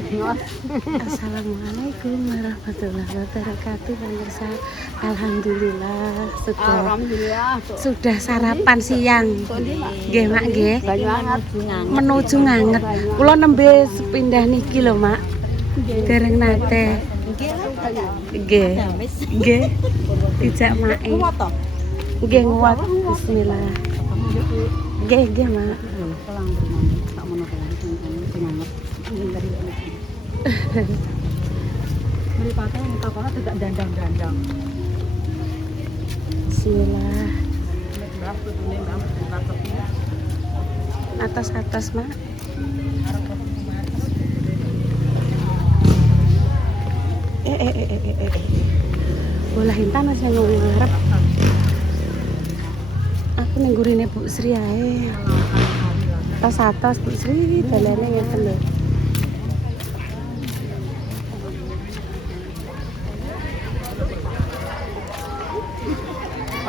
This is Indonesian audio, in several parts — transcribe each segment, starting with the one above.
Assalamualaikum warahmatullahi wabarakatuh, pemirsa. Alhamdulillah sudah sarapan siang. Nggih, Mak, nggih. Menuju nganget. Kula nembe pindah niki lho, Mak. Dereng nate. Nggih. Nggih. Dijak Make. Nggih, nguwat. Bismillah. Nggih, nggih, Mak. Mripate takone tidak dandang-dandang. Bismillah. Mbah putune Mbah takoknya. Atas-atas, Mak. Bola hintan aja ngarep. Aku ning gurine Bu Sri ae. Tas-atas Bu Sri dalane ngeten lho.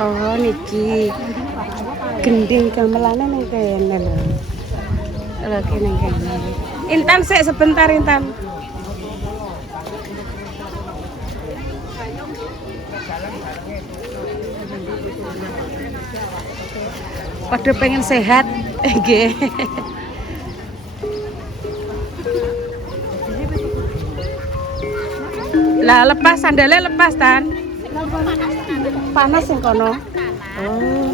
Oh, niki gending gamelane ning kene lho. Lho kene kene. Intan sik sebentar Intan. Pada pengen sehat, nggih. Lah lepas sandalnya lepas Tan. Panas sing kono. Oh.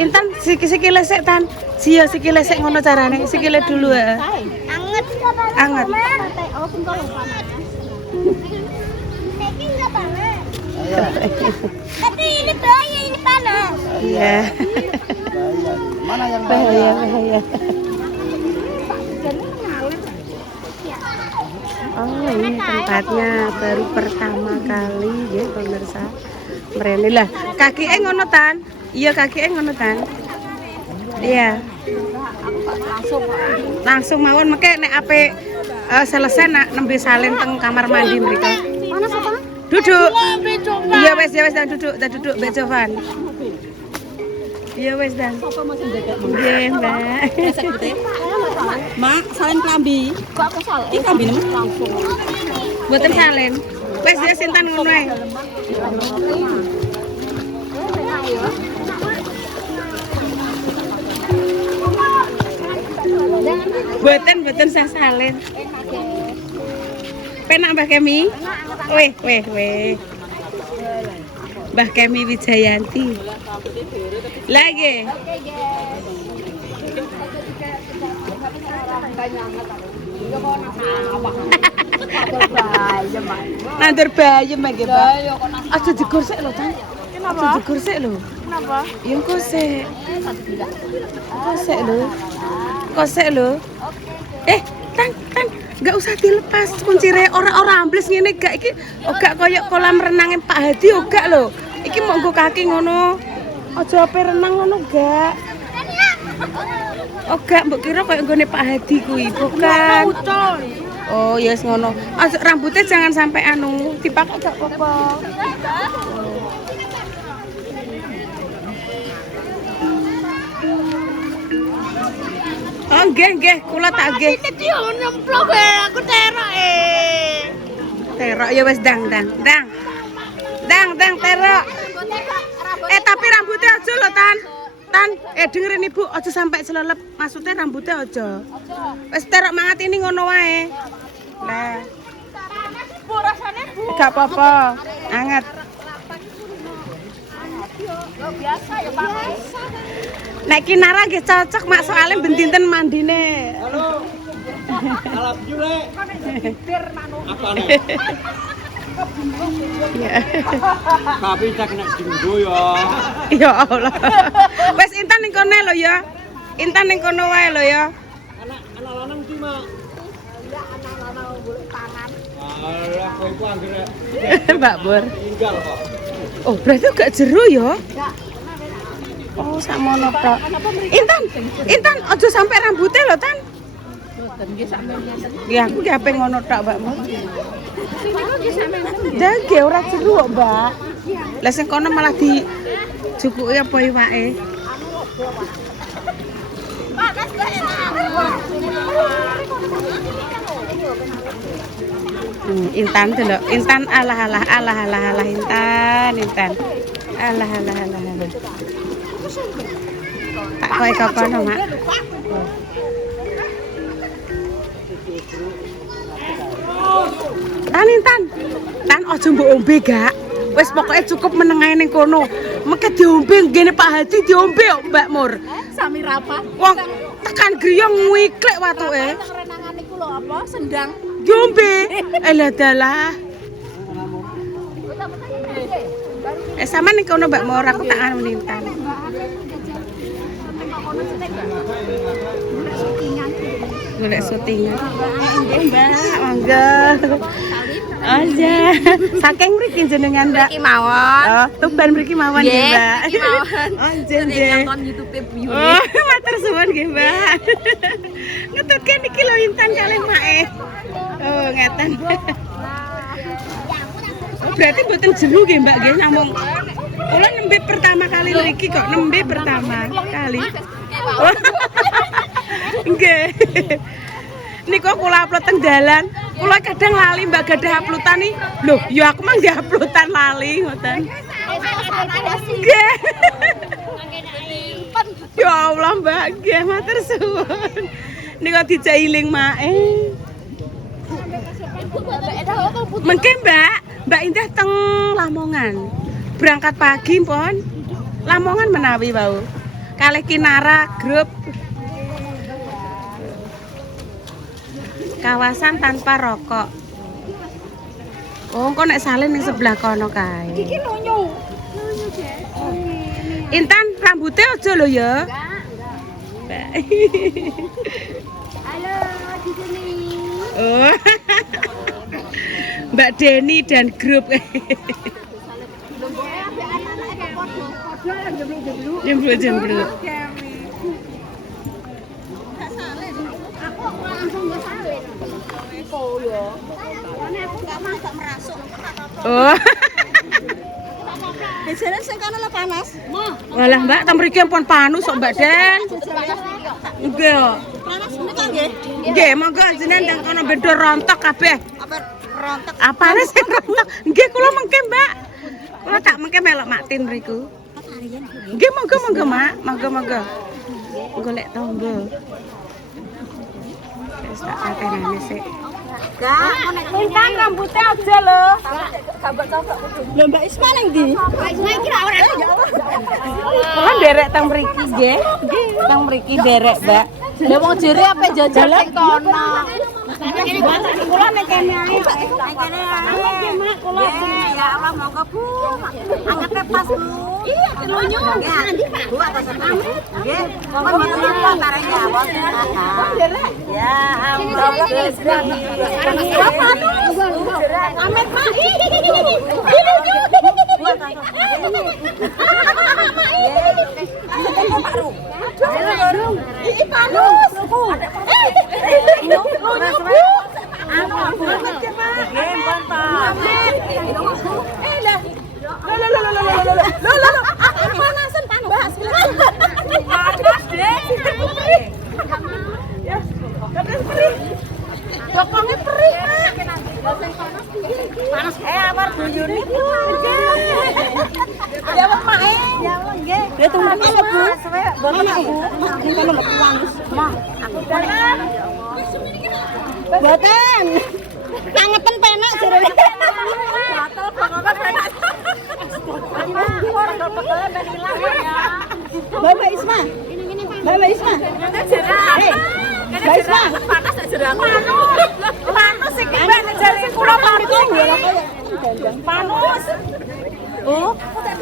Intan sikile sik Tan. Sia sikile sik ngono carane. Sikile dulu heeh. Anget. Anget. Oh, singkong panas. Ini enggak panas. Tapi ini bahaya, ini panas. Iya. Mana yang Bahaya. Oh, ini tempatnya baru pertama kali ya pemirsa. Mrene lah. Kakike ngono Tan. Iya, kakike ngono Tan. Iya. Langsung mawon mengke nek ape selesai nak nembe salin teng kamar mandi mriko. Panas apa? Duduk. Iya wes dan duduk Mbak Jovan. Iya wes dan. Nggih, Mbak. Mak, salin klambi. Kok aku salah? Iki klambine Langsung. Mboten salin. Wes ya sintan ngono ae. Mboten sah salin. Penak Mbah Kemi? Weh. Mbah Kemi Wijayanti. Lagi. Nandur bayem nggih, Mbak. Aja digorsek lho, Tan. Aja digorsek lho. Kenapa? Ya kosek. Kosek lho. Tan, enggak usah dilepas kuncire ora ambles ngene gak iki gak koyo kolam renangin Pak Hadi gak lho. Iki mau nggo kaki ngono. Aja ape renang ngono gak. Gak mbok kira koyo nggone Pak Hadi kuwi, bukan. Oh, ya yes, ngono. Rambutnya jangan sampai dipakai gak apa-apa. Oh, nggih, kula tak nggih. Iki nyemplung aku terok Terok ya wes dang terok. Tapi rambutnya aja lho Tan, dengerin Ibu, aja sampai selelep. Maksudnya rambutnya aja. Wes terok mangat ini ngono wae. Lah. Bu, rasanya Bu. Gak apa-apa. Anget. Biasa ya, Pak. Nek kinara nggih cocok Mak soalnya bendinten mandine. Halo. Salam jule. Apa nih? Iya. Tapi tak kena dinggo ya. Ya Allah. Wes Intan ning kono lho ya. Intan ning kono wae lho ya. Anak lanang ki, Mak. Ya, anak-anak golek pangan. Alah, kowe iku anggere Mbak Bur. tinggal kok. Oh, berarti gak jeru ya? Oh, sakmono tok. Intan, aja sampai rambutnya lho, Tan. Ya aku ki ape ngono tok, Mbak. Dage ora jeru kok, Mbak. Lah sing kono malah dijukuki apa iwake? Panas Intan tuh loh, Intan alah Intan. Alah. Tak kowe kokono, Mak. Tan ojo mbok ombe gak. Wis pokoke cukup menengae ning kono. Mengke diombe ngene Pak Haji diombe kok Mbak Mur. Sami rapa. Wong tekan griya ngwiklek watuke. Renangan iku lho apa? Sendang. Diombe. Elah dalah. Sama ning kono Mbak Mur aku tak anu Intan. Golek syutingan. Nggih, Mbak. Monggo. Aja. Saking mriki jenengan, Mbak. Mriki mawon. Oh, tuban mriki mawon nggih, Mbak. Mriki mawon. Anjen nggih. Nonton YouTube Bu Yuni. Oh, matur suwun nggih, Mbak. Ngetutke niki lho Intan kalih Make. Oh, ngeten. Oh, berarti mboten jero nggih, Mbak nggih namung. Kula nembe pertama kali mriki kok, nembe pertama kali. Nggih. Niku kula upload teng dalan. Kula kadang lali Mbak gadah uploadan nih. Loh, ya aku mah nggih uploadan lali ngoten. Nggih. Ya Allah Mbak, nggih matur suwun. Niku dijak iling Make. Mengke Mbak Indah teng Lamongan. Berangkat pagi pon. Lamongan menawi wau. Kalih Kinara grup kawasan tanpa rokok. Oh, kok nek salin ning sebelah kono kae. Iki lunyu. Intan rambutnya aja lho ya. Halo, di sini. Oh. Mbak Deni dan grup. Jembrut. Oh. Jalan sing kono panas. Walah Mbak, ta mriki ampun panus kok Mbak Den. Nggih kok. Panas menika nggih. Nggih, monggo jenengan ndang kono beda rontok kabeh. Apa rontok? Apane sing rontok? Nggih kula mengke Mbak. Kula tak mengke melok Maktin mriku. Nggih monggo Mak, monggo. Golek tombo. Wis tak atenane sik. Intan rambutnya aja lho. Lho Mbak Isma nang ndi? Mbak Isma iki ra ora. Kula nderek teng mriki nggih. Teng mriki nderek, Mbak. Lha wong jere ape jajal sing kono. Kula nek kene ae. Nggih Mak, kula ya Allah monggo Bu. Angete pas Bu. Iya, lunyu. Nanti Pak. Bu atas amin. Nggih, monggo mboten apa bareng ya, Bos. Ya, ampun. Amet Pak. Iki panas. Panasan panas. Bokongnya perih, panas. Awar Bu Yuni. Ya wong Mae. Ya nggih. Ya tunggu apa Bu? Boten Bu. Ini kan mbak panas. Aku dalam. Boten. Tangepen penak jare. Batal pokoknya penak. Orang bekelnya ben ilang ya. Bapak Isma. Bapak Isma. Hei. Mbak Isma. Panas tak jere aku. Panas sih ben jare kula pamit panas. Oh,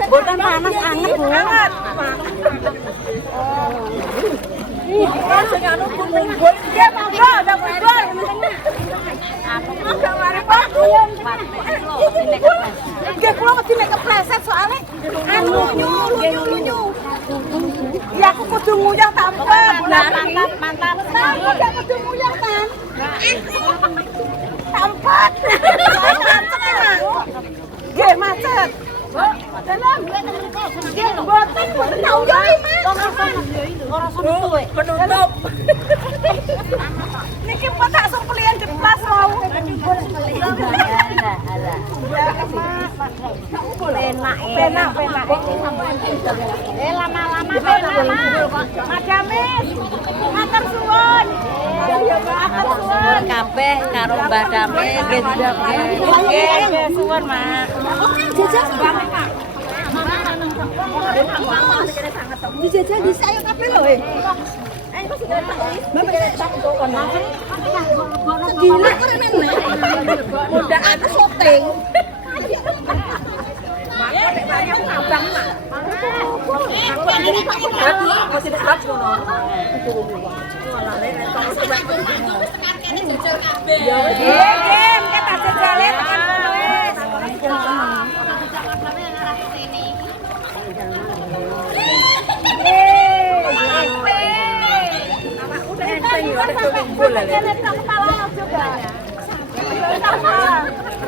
boten panas anget Bu. Anget. Sing anu kumpul. Ya monggo, ada mundur. Agak mari Pak. Nggih kula wedi nek kepleset soalnya anu lunyu. Ya aku kudu nguyah tampet. Mantap. Aku gak kudu nguyah kan. Tampet. Nggih macet. Dalam nggih mboten tau yo Mas. Ora penutup. Penak. Lama-lama penak. Madamis. Matur suwun. Matur suwun kabeh karo Mbah Damis nggih suwun, Mak. Dijajal bisa ayo kabeh lho. Ayo kok sing tak kono. Dina kok nenek. Mundaan syuting.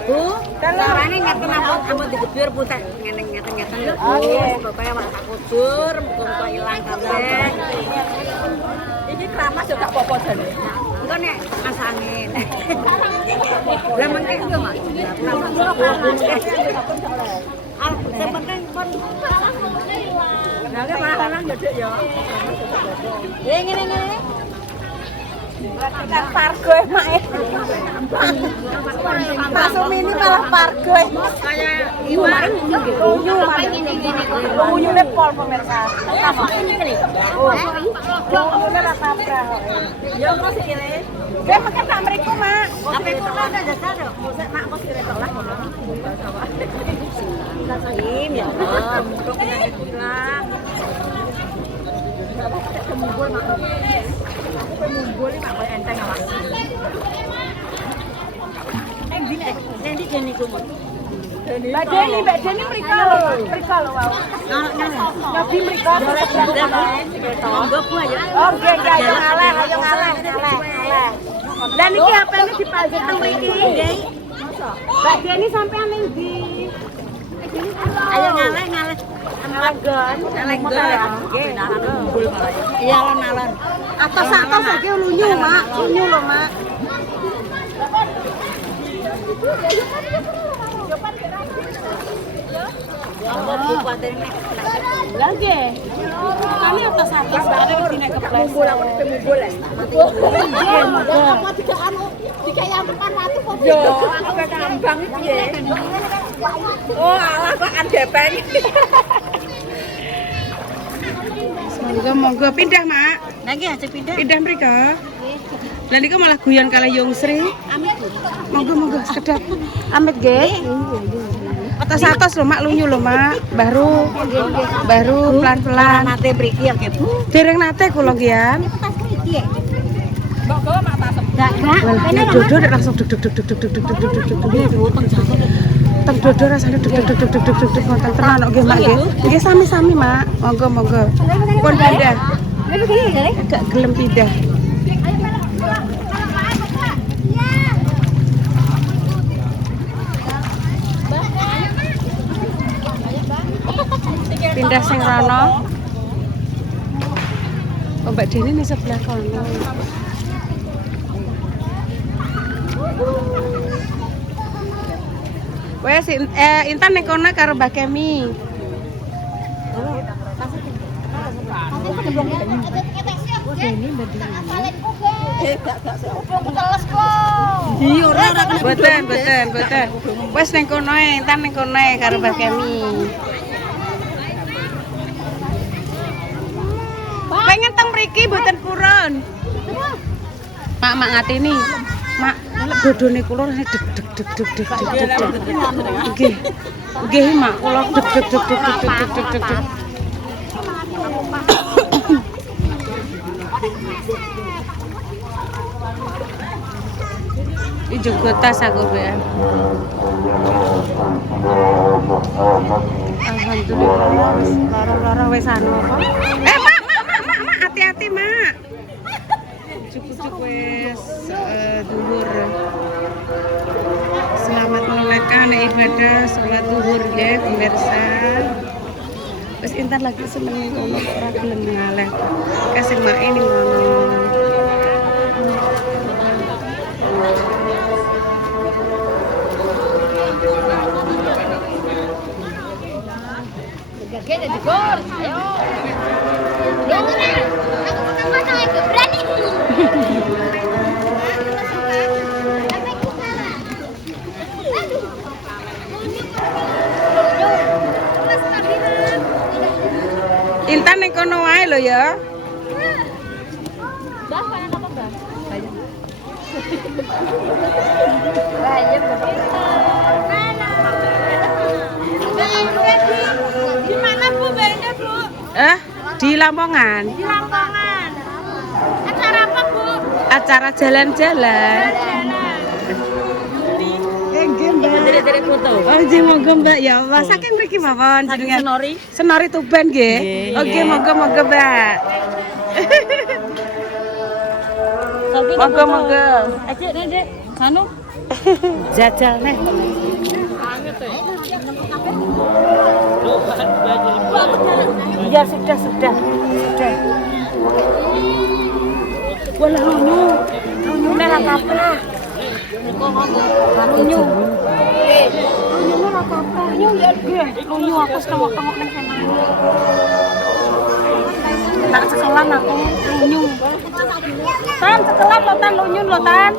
Bu, carane ngeten ampun digebir putek ngeten-ngeten lho. Nggih, pokoke wak tak kujur, muga ilang kabeh. Iki kramas yo gak apa-apa jane. Engko nek mas angin. Lah mengke yo, Mas. Sing penting kon Lah malah yo Dik yo. ngene. Kan pargo mak e. Masuk mini malah pargo. Kaya iwak Unyu Unyune pol pemirsa. Unyune ra apa-apa. Yo terus iki. Dia makan tak mriku, Mak. tapi kok ada jajal yo. Mosek mak mesti retok lah ngono. Im ya. Untuk penyakit hilang. Kemumbul mak. Kemumbul mak koyo enteng awak. Nek ndi dene iku, Mas? Mbak Deni mriko lho wau. Nyobi mriko Monggo Bu ayo. Oh, nggih, ayo ngaleh. Lah niki HP-ne dipaljet teng mriki. Nggih. Mbak Deni sampean ning ndi? Ayo ngaleh. Alanggon. Nggih, kumpul malah. Iya alon-alon. Atos iki lunyu, Mak. Lunyu lho, Mak. Lah nggih. Kami atas bare dine kepleset. Mumbul aku mumbul les. Apa tiga anu tiga yang depan watu kok. Yo, aku kambang piye. Oh, alah kok andepeng. Monggo pindah, Mak. Nah iki aja pindah. Pindah mriko. Lah niku malah guyon kali Yung Sri. Monggo sekedap. Amit nggih. Atas lho Mak, lunyu lho Mak. Baru pelan-pelan. Nate mriki ya nggih, Bu. Dereng nate kula nggih. Mbok mak pasem. Lah dodo nek langsung deg teng dodo rasane deg wonten tenan kok nggih Mak nggih. Nggih sami-sami Mak. Monggo. Pun pindah. Gak gelem pindah. Pindah sing rono. Oh, Mbak Deni ning sebelah kono. Wes Intan ning kono karo Mbak Kemi. Iya ora Mboten. Wes ning kono Intan ning kono karo Mbak Kemi. Pengen teng mriki mboten purun. Mak ngateni. Mak dodone kula deg. Nggih Mak kula deg. Ijo tas aku ya. Alhamdulillah. Lara wis anu apa? Mak, hati-hati, Mak. Cukup wis duhur. Selamat menunaikan ibadah salat duhur ya, pemirsa. Wis Intan lagi seneng ngono ora gelem ngaleh. Kasih mak ini ngono. ae lho ya. Mbah, kaya apa, Mbah? Di mana Bu bayarnya Bu? Di Lamongan. Di Lamongan. Acara apa Bu? Acara jalan-jalan. Dari foto. Oh, nggih monggo Mbak ya. Wah, saking mriki mawon jenengan. Senori. Senori Tuban nggih. Nggih. Oke, monggo Mbak. Monggo. Aja Dek. Anu. Jajal neh. Ya sudah. Walah lunyu nek kaprah. Lunyu ora kaprah. Lunyu aku tengok-tengok ning kene. Tak sekolah aku lunyu. Tan sekolah lo tan lunyu lo tan.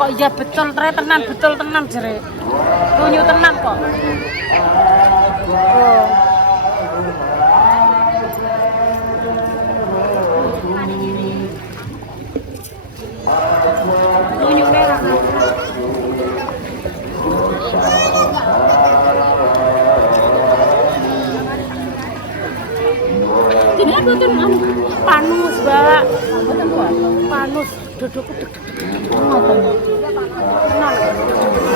Kok iya betul tenan jere. Lunyu tenan kok. Oh. Lunyu merah. Jadi aku tuh panus, Mbak. Panus, duduk.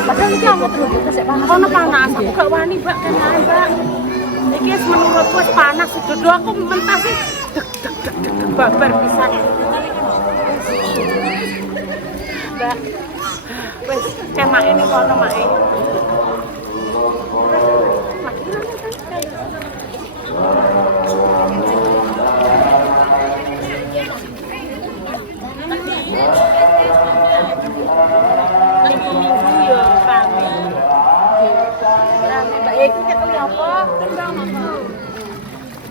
Padahal iki aku terus kesek panas. Kono panas, aku gak wani, Mbak, kenae, Mbak. Iki wis menurutku wis panas, duduk aku mentas sih. Babar pisan. Mbak. Wis cemake ning kono mae. Minggu ya rame. Rame Mbak Eki ketemu apa?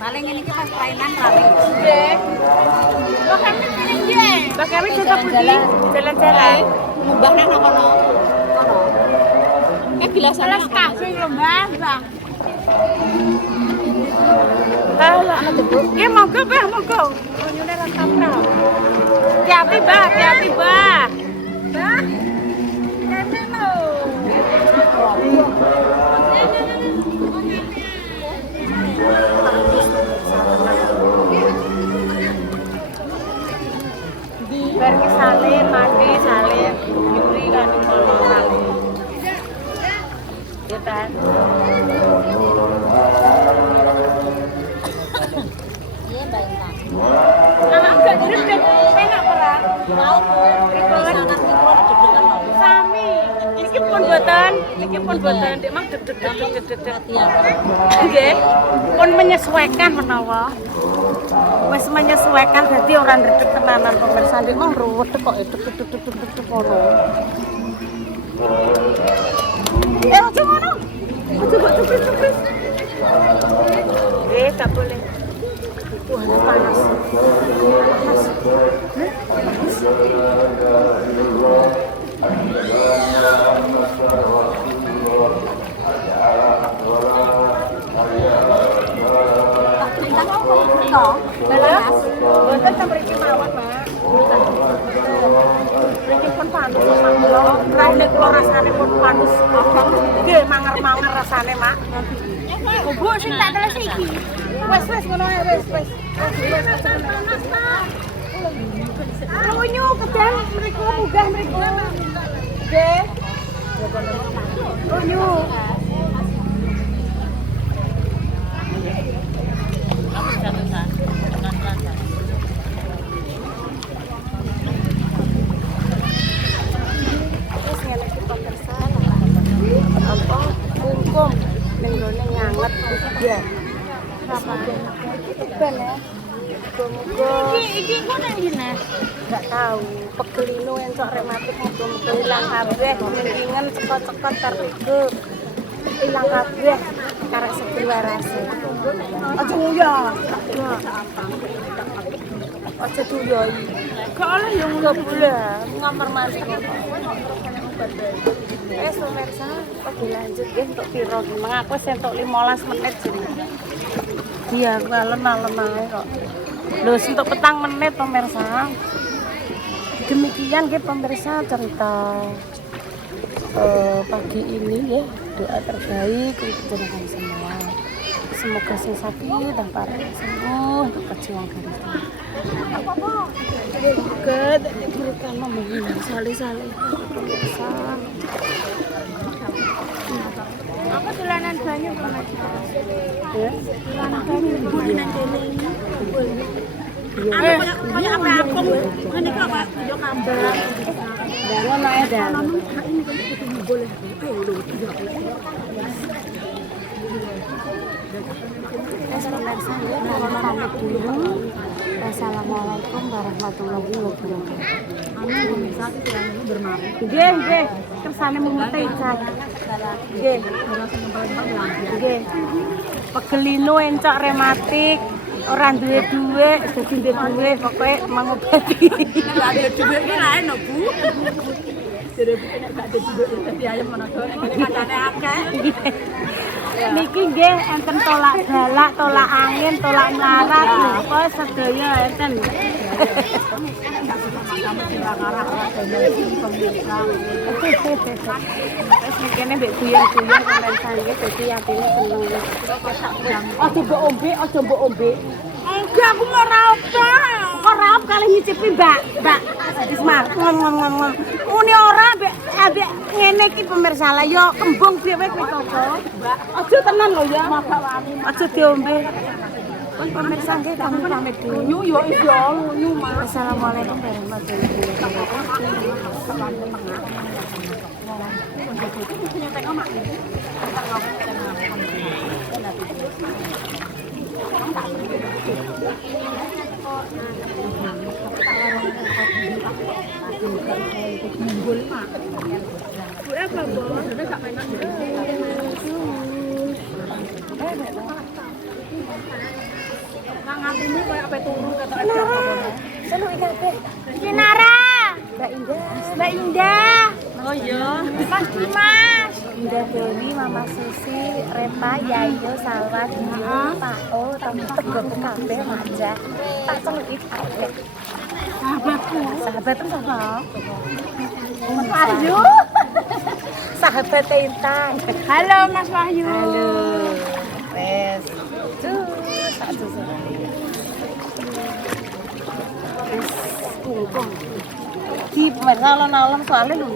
Paling ini pas perainan rame. Nggih. Kok kami ngene nggih? Mbak kami juga pergi jalan-jalan. Mbah nang kono. Bilasan Salah kasih lho Mbah. Alah, nggih monggo Mbah, monggo. Lunyune ra kaprah. Hati-hati, Mbah, hati-hati, Mbah. Mbah. Kene lho. Bar ki saleh, mandi saleh, nyuri kan kono saleh. Ya kan? Iya, Mbak Intan. Anak gak jedeg, penak ora? Mau pripun? Sami. Iki pun boten, Dek Mang deg. Nggih. Pun menyesuaikan menawa. Wis menyesuaikan dadi ora ndredeg tenanan pemirsa Dek Mang ruwet kok deg ngono. Aja ngono. Aja kok cepet. Tak boleh. Wah, panas. Belas, boten sampai iki mawon, Mak. Iki pun panus, Mak. Raine kula rasane pun panus. Nggih, manger-manger rasane, Mak. Bu sing tak teles iki. Wes ngono ae wes. Wes panas, Mak. Lunyu kedang mriku munggah mriku. Nggih. Lunyu. Kungkum ning gone nyanget uga. Ben ya. Muga-muga iki kok nek ngene. Enggak tahu. Pegelino entuk rematik muga-muga ilang kabeh. Mendingan cekot-cekot karo iku. Ilang kabeh karek seger warase. Aja nguyo. Aja tuyoi. Gak oleh yo ngulo bola. Ngamar masak. Pemirsa, kok dilanjut nggih untuk piro? Mengaku entuk 15 menit jadi. Iya, aku alon-alon ae kok. Loh, untuk petang menit pemirsa. Demikian ya pemirsa cerita pagi ini ya. Doa terbaik untuk jenengan semua. Semoga sing sakit dan para sembuh untuk pejuang garis. Semoga diberikan memohon salih-salih pemirsa. Aku tulanan banyu Mas. Ya. Tulanan banyu bulinan dene ini. Kayak apa apung ngene kok Pak yo kambang. Jangan naik dah. Pemirsa ya, mohon pamit dulu. Wassalamualaikum warahmatullahi wabarakatuh. Nggih, nggih. Kersane mumete icat. Nggih. Nggih. Pegelino encok rematik. Ora duwe dhuwit, dadi duwe dhuwit pokoke mangobati. Nek ada dhuwit ki lae no Bu. Jare nek gak ada dhuwit dadi ayam menawa kancane akeh. Niki nggih enten tolak balak, tolak angin, tolak melarat, apa sedaya enten. Wis mikirne mbek guyon-guyon sampean sange dadi atine seneng. Aja mbok ombe, aja mbok ombe. Enggak aku mau apa. Kok raup kali nyicipi, Mbak? Mbak Ismar, ngom. Uni ora ambek ngene iki pemirsa lah yo kembung dhewe kuwi kok. Mbak, aja tenan lho ya. Aja diombe. Pun pemirsa nggih kami pamit dulu. Nyu yo iya nyu Mas. Assalamualaikum warahmatullahi Ngantine koyo ape turu kata Selu kabeh. Kinara. Mbak Indah, Mbak Indah. oh iya. Mas Dimas. Indah Dewi, Mama Susi, Repa, Yayo, Salwa, Dio, Pak O, Tante Teguh kabeh manja. Tak celuki kabeh. Sahabatku. Sahabat itu siapa? Mas Wahyu. Sahabat Intang. Halo Mas Wahyu. Halo. Wes. Satu. Wes kungkung. Ki pemirsa alon-alon soalnya lho.